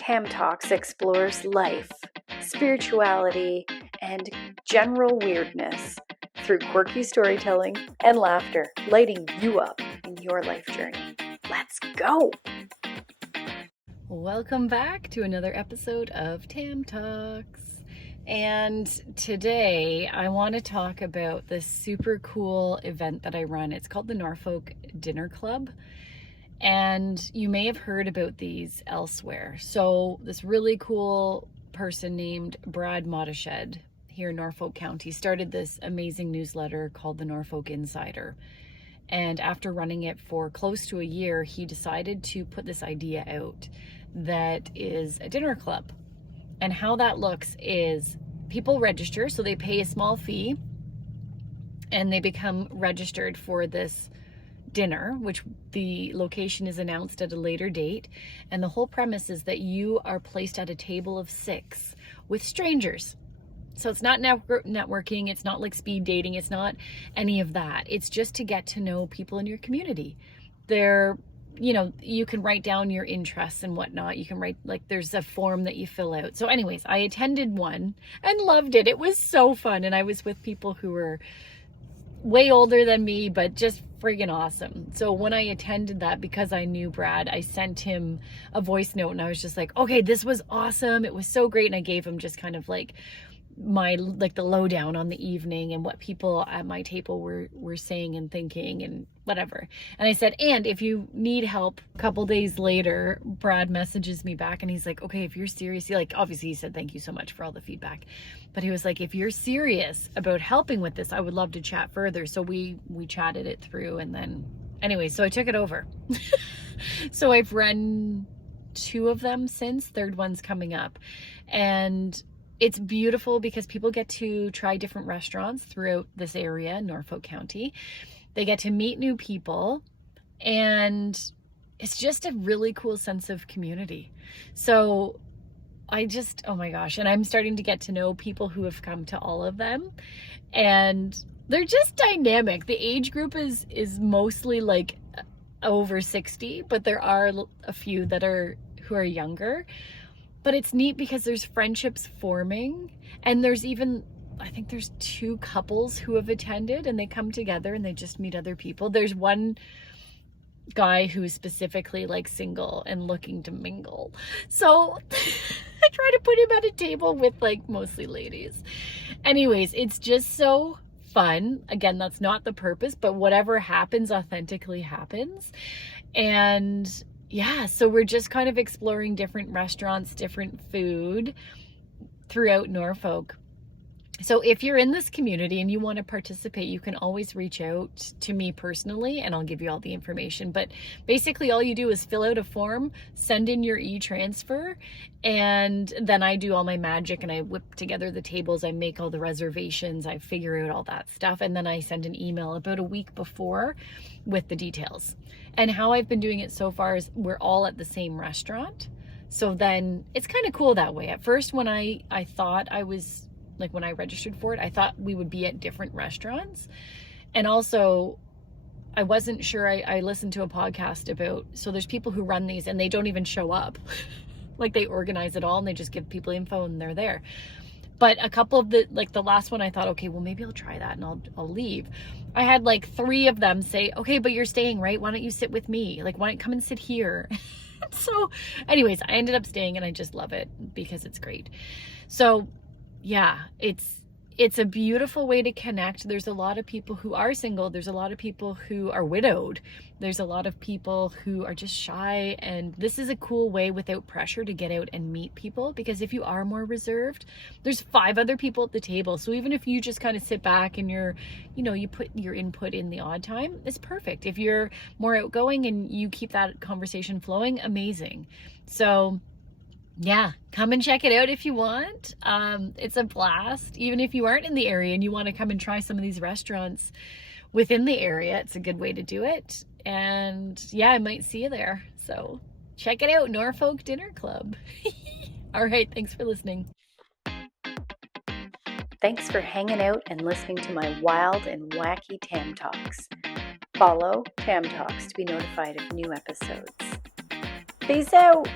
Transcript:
Tam Talks explores life, spirituality, and general weirdness through quirky storytelling and laughter, lighting you up in your life journey. Let's go! Welcome back to another episode of Tam Talks. And today I want to talk about this super cool event that I run. It's called the Norfolk Dinner Club. And you may have heard about these elsewhere. So this really cool person named Brad Motteshed here in Norfolk County started this amazing newsletter called the Norfolk Insider. And after running it for close to a year, he decided to put this idea out that is a dinner club. And how that looks is people register, so they pay a small fee and they become registered for this dinner, which the location is announced at a later date. And the whole premise is that you are placed at a table of 6 with strangers. So it's not networking, it's not like speed dating, it's not any of that. It's just to get to know people in your community. You can write down your interests and whatnot. You can write, there's a form that you fill out. So anyways, I attended one and loved it. It was so fun. And I was with people who were way older than me, but just friggin' awesome. So when I attended that, because I knew Brad, I sent him a voice note and I was just like, okay, this was awesome. It was so great. And I gave him just kind of like the lowdown on the evening and what people at my table were saying and thinking and whatever. And I said, and if you need help, a couple days later, Brad messages me back and he's like, okay, if you're serious, obviously he said, thank you so much for all the feedback. But he was like, if you're serious about helping with this, I would love to chat further. So we chatted it through. And then anyway, so I took it over. So I've run 2 of them since, third one's coming up. And it's beautiful because people get to try different restaurants throughout this area, Norfolk County. They get to meet new people, and it's just a really cool sense of community. So oh my gosh, and I'm starting to get to know people who have come to all of them, and they're just dynamic. The age group is mostly like over 60, but there are a few who are younger. But it's neat because there's friendships forming, and I think there's 2 couples who have attended and they come together and they just meet other people. There's one guy who's specifically single and looking to mingle. So I try to put him at a table with mostly ladies. Anyways, it's just so fun. Again, that's not the purpose, but whatever happens authentically happens. And yeah, so we're just kind of exploring different restaurants, different food throughout Norfolk. So if you're in this community and you want to participate, you can always reach out to me personally and I'll give you all the information. But basically all you do is fill out a form, send in your e-transfer, and then I do all my magic and I whip together the tables, I make all the reservations, I figure out all that stuff, and then I send an email about a week before with the details. And how I've been doing it so far is we're all at the same restaurant. So then it's kind of cool that way. At first, when I thought I was, when I registered for it, I thought we would be at different restaurants. And also, I wasn't sure. I listened to a podcast so there's people who run these and they don't even show up. They organize it all and they just give people info and they're there. But a couple of the last one, I thought, okay, well, maybe I'll try that and I'll leave. I had 3 of them say, okay, but you're staying, right? Why don't you sit with me? Why don't you come and sit here? So anyways, I ended up staying and I just love it because it's great. So yeah, it's a beautiful way to connect. There's a lot of people who are single. There's a lot of people who are widowed. There's a lot of people who are just shy. And this is a cool way without pressure to get out and meet people. Because if you are more reserved, there's 5 other people at the table. So even if you just kind of sit back and you put your input in the odd time, it's perfect. If you're more outgoing and you keep that conversation flowing, amazing. So yeah, come and check it out if you want. It's a blast. Even if you aren't in the area and you want to come and try some of these restaurants within the area, it's a good way to do it. And yeah, I might see you there. So check it out, Norfolk Dinner Club. All right, thanks for listening. Thanks for hanging out and listening to my wild and wacky Tam Talks. Follow Tam Talks to be notified of new episodes. Peace out!